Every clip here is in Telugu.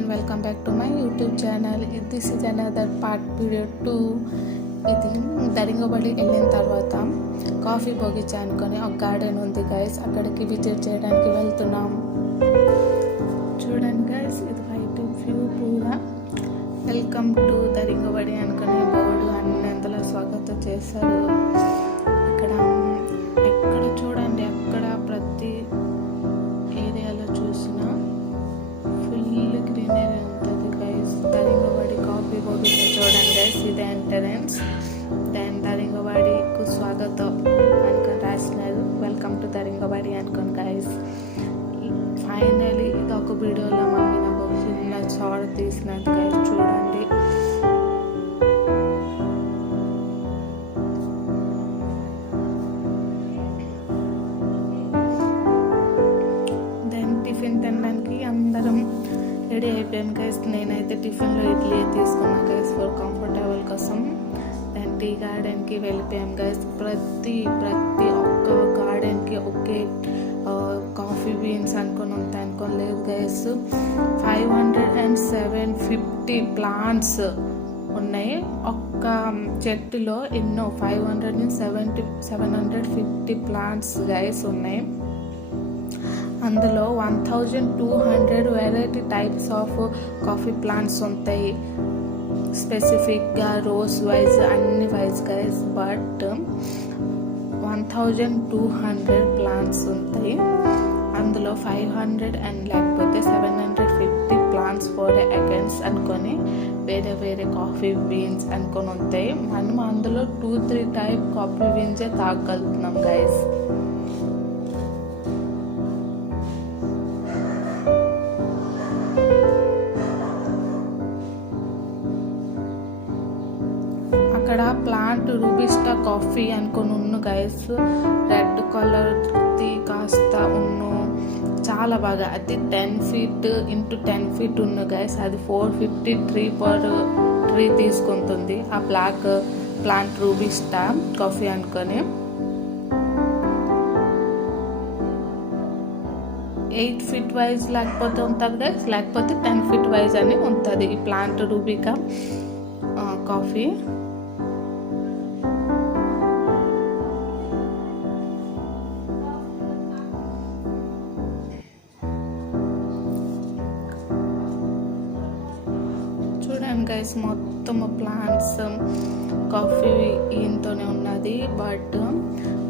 everyone, welcome back to my YouTube channel. This is another part video 2. ఇది దరింగబడి వెళ్ళిన తర్వాత కాఫీ బొగిచా అనుకొని ఒక గార్డెన్ ఉంది గైస్, అక్కడికి విజిట్ చేయడానికి వెళ్తున్నాం. చూడండి గైస్, ఇది వైట్ వ్యూ పూరా వెల్కమ్ టు దరింగబడి అనుకునే బోర్డు అన్నంతలో స్వాగతం చేశారు. ఎక్కడ చూడండి, అక్కడ ప్రతి ఏరియాలో చూసినా ఫుల్ గ్రీనరీ ఉంటుంది గైస్. దరింగబడి కాఫీ బొగిచా చూడండి గైస్, ఇదే ఎంట్రన్స్. దెన్ దరింగబడికు స్వాగతం అనుకొని రాసినారు, వెల్కమ్ టు దరింగబడి అనుకోని గైస్. ఫైనలీ ఇది ఒక వీడియోలో మమ్మీ నాకు ఒక చిన్న షార్ట్ తీసినది గైస్, చూడండి. దెన్ టిఫిన్ తినడానికి అందరం రెడీ అయిపోయాను గైస్. నేనైతే టిఫిన్లో ఇడ్లీ తీసుకున్నాను గైస్ ఫర్ కంఫర్టబుల్ కోసం. దెన్ టీ గార్డెన్కి వెళ్ళిపోయాం గైస్. ప్రతి ఒక్క గార్డెన్కి ఒకే కాఫీ బీన్స్ అనుకొని ఉంటాయి అనుకోని లేదు గైస్. 550 ప్లాంట్స్ ఉన్నాయి ఒక్క చెట్టులో. ఎన్నో 750 ప్లాంట్స్ గైస్ ఉన్నాయి. అందులో 1200 variety types of coffee plants ఉంటాయి, స్పెసిఫిక్గా రోజ్ వైజ్ అన్ని వైజ్ గైస్. బట్ 1200 ప్లాంట్స్ ఉంటాయి. అందులో 500 అండ్ లేకపోతే 750 ప్లాంట్స్ ఫర్ అగైన్స్ అనుకొని వేరే కాఫీ బీన్స్ అనుకొని ఉంటాయి. మనం అందులో 2-3 టైప్ కాఫీ బీన్సే తాగలుగుతున్నాం గైస్. అక్కడ ప్లాంట్ రూబిస్టా కాఫీ అనుకొని ఉన్ను గైస్, రెడ్ కలర్ది కాస్త ఉన్ను, చాలా బాగా. అది 10 feet into 10 feet ఉన్ను గైస్. అది 453 per ట్రీ తీసుకుంటుంది ఆ బ్లాక్ ప్లాంట్ రూబిస్టా కాఫీ అనుకొని. 8 feet వైజ్ లేకపోతే ఉంటుంది గైస్, లేకపోతే 10 feet వైజ్ అని ఉంటుంది ఈ ప్లాంట్ రూబికా కాఫీ. చూడండి గైస్, మొత్తం ప్లాంట్స్ కాఫీ ఈయనతోనే ఉన్నది. బట్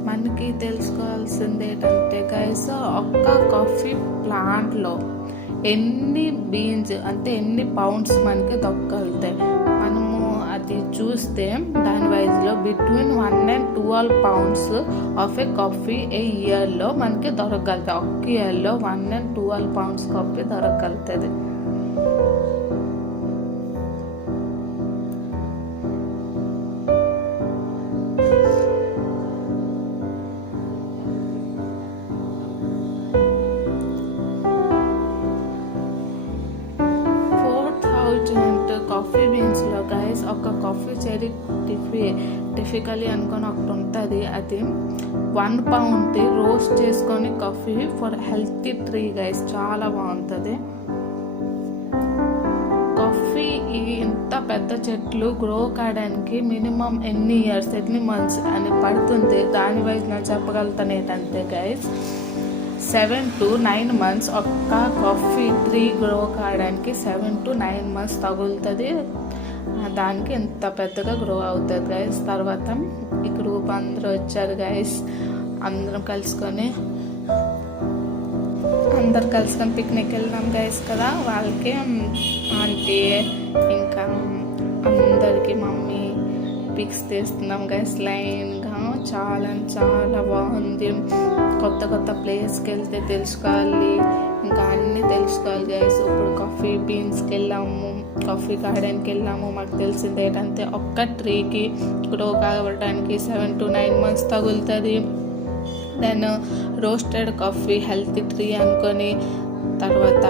మనకి తెలుసుకోవాల్సింది ఏంటంటే గైస్, ఒక్క కాఫీ ప్లాంట్లో ఎన్ని బీన్స్ అంటే ఎన్ని పౌండ్స్ మనకి దొరకగలుగుతాయి. మనము అది చూస్తే దాని వైజ్లో between 1 and 12 pounds of a coffee a ఇయర్లో మనకి దొరకగలుగుతాయి. ఒక్క ఇయర్లో 1 and 12 pounds కాఫీ దొరకగలుగుతుంది. కాఫీ బీన్స్లో గైస్ ఒక కాఫీ చెరీ టిఫికలీ అనుకొని ఒకటి ఉంటుంది. అది 1 pound రోస్ట్ చేసుకొని coffee for healthy tree guys, చాలా బాగుంటుంది. కాఫీ ఇంత పెద్ద చెట్లు గ్రో కావడానికి మినిమం ఎన్ని ఇయర్స్ ఎన్ని మంత్స్ అని పడుతుంది. దాని వైజ్ నేను చెప్పగలుగుతాను ఏంటంటే గైస్, 7 to 9 months ఒక్క కాఫీ ట్రీ గ్రో కావడానికి 7 to 9 months తగులుతుంది. దానికి ఎంత పెద్దగా గ్రో అవుతుంది గైస్. తర్వాత ఈ గ్రూప్ అందరూ వచ్చారు గైస్, అందరం కలుసుకొని పిక్నిక్ వెళ్ళినాం గైస్ కదా. వాళ్ళకి ఆంటీ ఇంకా అందరికి మమ్మీ పిక్స్ తీస్తున్నాం గైస్ లైన్గా. చాలా బాగుంది. కొత్త ప్లేస్కి వెళ్తే తెలుసుకోవాలి, ఇంకా అన్నీ తెలుసుకోవాలి గైస్. ఇప్పుడు కాఫీ బీన్స్కి వెళ్ళాము, కాఫీ గార్డెన్కి వెళ్ళాము. మాకు తెలిసింది ఏంటంటే ఒక్క ట్రీకి గ్రో కావడానికి 7 to 9 months తగులుతుంది. Then roasted coffee healthy tree అనుకొని తర్వాత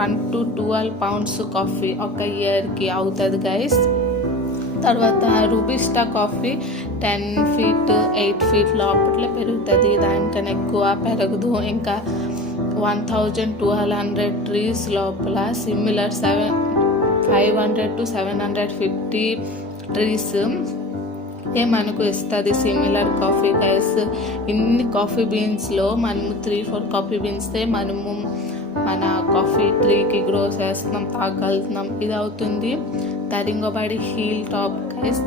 1 to 12 pounds కాఫీ ఒక ఇయర్కి అవుతుంది గైస్. తర్వాత రూబిస్టా కాఫీ 10 feet 8 feet లోపట్లే పెరుగుతుంది, దానికన్నా ఎక్కువ పెరగదు. ఇంకా 1200 ట్రీస్ లోపల సిమిలర్ 500 to 750 ట్రీస్ మనకు ఇస్తుంది సిమిలర్ కాఫీ గైస్. ఇన్ని కాఫీ బీన్స్లో మనము 3-4 కాఫీ బీన్స్తే మనము మన కాఫీ ట్రీకి గ్రో చేస్తున్నాం, తాగలుగుతున్నాం. ఇది అవుతుంది తరింగబాడి హీల్ టాప్ గైస్.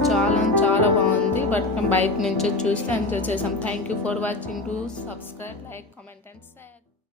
చాలా బాగుంది. బట్ మేము బయట నుంచి చూస్తే ఎంజాయ్ చేసాం. Thank you for watching. Do subscribe, like, comment and share.